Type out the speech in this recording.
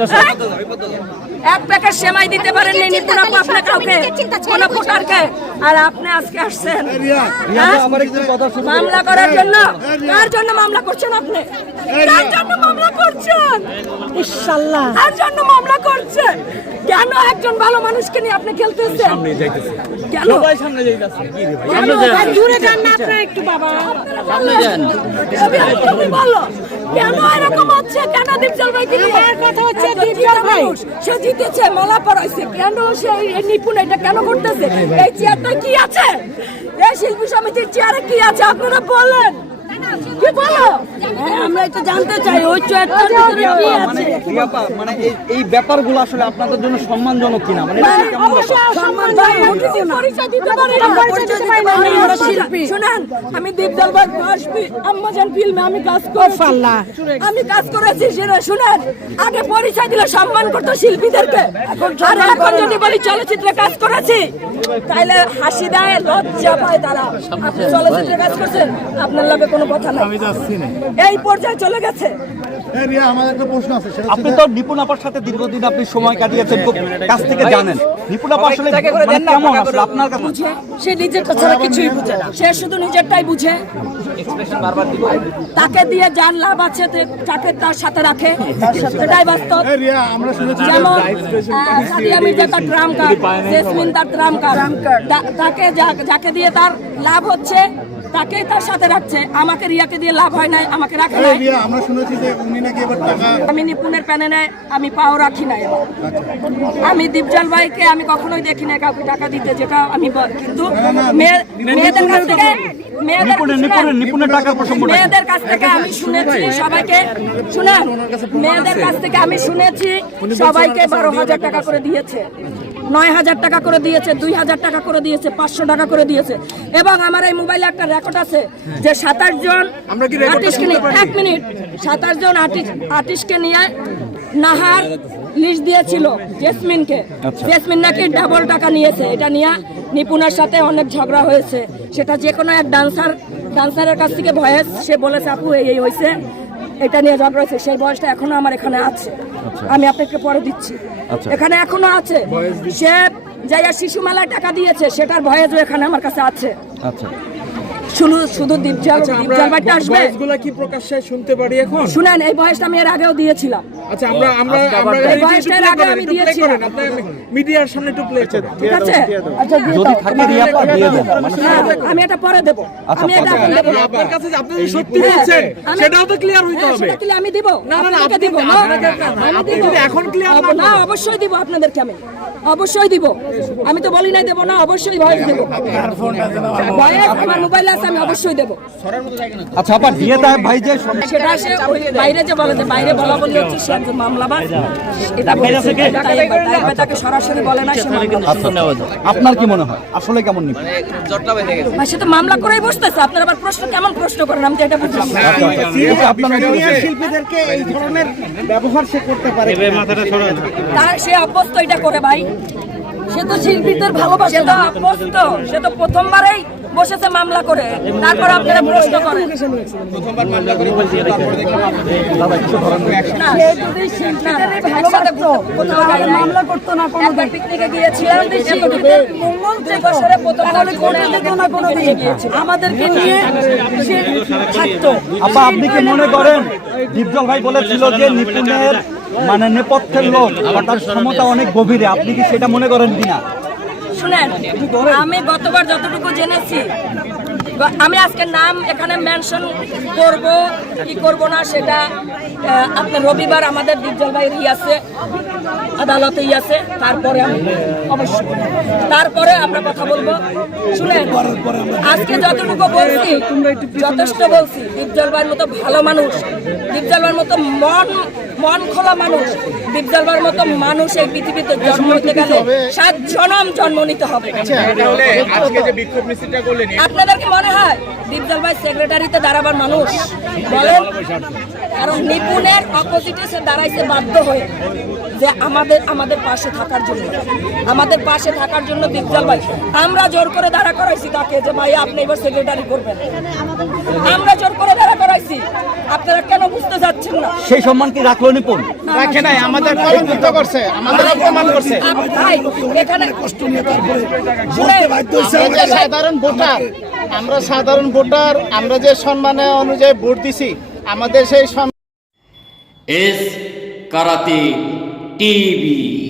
গেছে? এক প্যাকেট সেমাই দিতে পারেননি নিপুণ আপু আপনি কাউকে কোন ভোটারকে আর আপনি আজকে আসছেন। হ্যাঁ? মামলা করার জন্য কার জন্য মামলা করছেন আপনি? কার জন্য মামলা করছেন? ইনশাআল্লাহ। কার জন্য মামলা করছেন? কেন একজন ভালো মানুষকে নিয়ে আপনি খেলতেছেন? কেন? কেন? দূরে যান না আপনারা একটু বাবা। তুমি বলো। কেন এরকম হচ্ছে? কেন দীপজল ভাই কি কথা হচ্ছে দীপজল ভাই। সে জিতেছে মালা পরাইছে। কেন সে নিপুণ এটা কেন করতেছে? এই চেয়ারটা কি আছে? এই শিল্পী সমিতির চেয়ারে কি আছে? আপনারা বলেন। কি বলো? হ্যাঁ, আমরা এটা জানতে চাই ওই চেয়ারটার ভিতরে কি আছে? রিয়াপা, মানে এই- এই ব্যাপারগুলো আসলে আপনাদের জন্য সম্মানজনক কিনা? মানে এটা কেমন আমি দীপদল আম্মাজান ফিল্মে আমি কাজ করেছি। আমি কাজ করেছি সেটা শুনেন। আগে পরিচয় দিলে সম্মান করতো শিল্পীদেরকে। আর এখন যদি বলি চলচ্চিত্রে কাজ করেছি তাইলে হাসি দেয় লজ্জা পায় তারা। আপনি চলচ্চিত্রে কাজ করছেন আপনার লগে কোনো কথা নাই। এই পর্যায়ে চলে গেছে। রিয়া আমার একটা প্রশ্ন আছে সেটা আপনি তো নিপুণ আপার সাথে দীর্ঘদিন আপনি সময় কাটিয়েছেন কাছ থেকে জানেন। নিপুণ আপা আসলে মানে কেমন আসলে? আপনার কাছে বুঝে সে নিজেরটা ছাড়া কিছুই বুঝে না। সে শুধু নিজেরটাই বুঝে। তাকে দিয়ে যার লাভ আছে তাকে তার সাথে রাখে সেটাই বাস্তব। রিয়া আমরা শুনেছি যে যেমন সাদিয়া মির্জা তার ট্রাম কার্ড জেসমিন তার ট্রাম কার্ড তাকে যাকে দিয়ে তার লাভ হচ্ছে তাকেই তার সাথে রাখছে। আমাকে রিয়াকে দিয়ে লাভ হয় নাই আমাকে রাখে নাই। রিয়া আমরা শুনেছি যে উনি নাকি এবার টাকা আমি নিপুণের প্যানেলে আমি পাও রাখি না এবার। আমি দীপজল ভাইকে আমি কখনোই দেখি না কাউকে টাকা দিতে যেটা আমি কিন্তু মেয়ে- মেয়েদের কাছ থেকে? মেয়েদের কাছ থেকে আমি শুনেছি সবাইকে। শুনেন মেয়েদের কাছ থেকে আমি শুনেছি সবাইকে বারো হাজার টাকা করে দিয়েছে। নয় হাজার টাকা করে দিয়েছে দুই হাজার টাকা করে দিয়েছে পাঁচশো টাকা করে দিয়েছে। এবং আমার এই মোবাইলে একটা রেকর্ড আছে যে সাতাশ জন আর্টিস্টকে নিয়ে এক মিনিট সাতাশ জন আর্টিস্টকে নিয়ে নাহার লিস্ট দিয়েছিল জেসমিনকে। জেসমিন নাকি ডাবল টাকা নিয়েছে। এটা নিয়ে নিপুণের সাথে অনেক ঝগড়া হয়েছে। সেটা যে কোনো এক ডান্সার ডান্সারের কাছ থেকে ভয়েস সে বলেছে আপু এই এই হয়েছে এটা নিয়ে ঝগড়া হয়েছে। সেই বয়সটা এখনও আমার এখানে আছে। আমি আপনাকে পরে দিচ্ছি। এখানে এখনও আছে। সে যাইয়া শিশু মেলায় টাকা দিয়েছে সেটার ভয়েজও এখানে আমার কাছে আছে। আচ্ছা। শুধু শুধু দীপজল দীপজল ভাইটা আসবে? ভয়েসগুলো কি প্রকাশ্যে শুনতে পারি এখন? শুনেন এই ভয়েসটা আমি এর আগেও দিয়েছিলাম। আচ্ছা আমরা আমরা আমরা এই আগে আমি দিয়েছিলাম। মিডিয়ার সামনে একটু প্লে করেন। ঠিক আছে? আচ্ছা যদি। থাকে রিয়াপা দিয়ে দেন মানে হ্যাঁ, আমি এটা পরে দেবো। আমি এটা এখন দেবো। না। আপনার কাছে যে আপনি যে সত্যি হ্যাঁ, বলছেন সেটাও তো ক্লিয়ার হইতে হ্যাঁ, হবে। সেটা কি আমি দিব। না, না, না, আপনি- দিব। আপনি। যদি এখন clear না না অবশ্যই দিব আপনাদেরকে আমি। অবশ্যই দিব। আমি তো বলি নাই দেবো না অবশ্যই ভয়েস দেব। ভয়েস আমার মোবাইলে আছে। আমি অবশ্যই দেব। আচ্ছা আপা দিয়ে দেয় ভাই যে সেটা সে বাইরে যে বলে যে বাইরে বলা বলি হচ্ছে সে একজন মামলাবাজ। এটা বলেছে। তাকে সরাসরি বলে না সে আচ্ছা আপনার কি মনে হয়? আসলে কেমন নিপুণ ভাই, সে তো মামলা করেই বসতেছে। আপনার আবার প্রশ্ন কেমন প্রশ্ন করেন? আমি তো এটা বুঝলাম না। আচ্ছা, আপনার শিল্পীদেরকে এই ধরনের ব্যবহার সে করতে পারে তার সে অভ্যস্ত এটা করে ভাই। সে তো শিল্পীদের ভালোবাসে সে তো সে তো প্রথমবারেই বসেছে মামলা করে। তারপর আপনারা প্রশ্ন করেন। আমাদেরকে নিয়ে থাকতো। আপনি কি মনে করেন দীপজল ভাই বলেছিল যে নিপুণের মানে নেপথ্যের লোক তার ক্ষমতা অনেক গভীরে। আপনি কি সেটা মনে করেন কিনা? শুনেন আমি গতবার যতটুকু জেনেছি আমি আজকে নাম এখানে মেনশন করব কি করব না সেটা আপনার রবিবার আমাদের দীপজল ভাইয়ের ই আছে আদালতে ই আছে তারপরে আমি অবশ্যই তারপরে আমরা কথা বলব। শুনে আজকে যতটুকু বলছি যথেষ্ট বলছি দীপজল ভাইয়ের মতো ভালো মানুষ দীপজল ভাইয়ের মতো মন মন খোলা মানুষ দীপজল ভাইয়ের মতো মানুষ এই পৃথিবীতে জন্ম নিতে গেলে সাত জনম জন্ম নিতে হবে। তাহলে আজকে যে বিক্ষোভ মিছিলটা করলেন আপনাদের কি মনে হয়? দীপজল ভাই সেক্রেটারিতে দাঁড়াবার মানুষ? বলেন। কারণ নিপুণের অপোজিটে সে দাঁড়াইতে বাধ্য হয়ে যে আমাদের আমাদের পাশে থাকার জন্য আমাদের পাশে থাকার জন্য দীপজল ভাই আমরা জোর করে দাঁড়া করাইছি তাকে যে ভাই আপনি এবার সেক্রেটারি করবেন। আমরা জোর করে দাঁড়া করাইছি আপনারা কেন বুঝতে যাচ্ছেন না? সেই সম্মান কি রাখল নিপুণ? রাখে নাই আমাদের কলঙ্কিত করছে আমাদের অপমান করছে। ভাই এখানে শুনে আমরা যে সাধারণ ভোটার আমরা সাধারণ ভোটার আমরা যে সম্মানে অনুযায়ী ভোট দিছি আমাদের সেই এস কারাতে টিভি।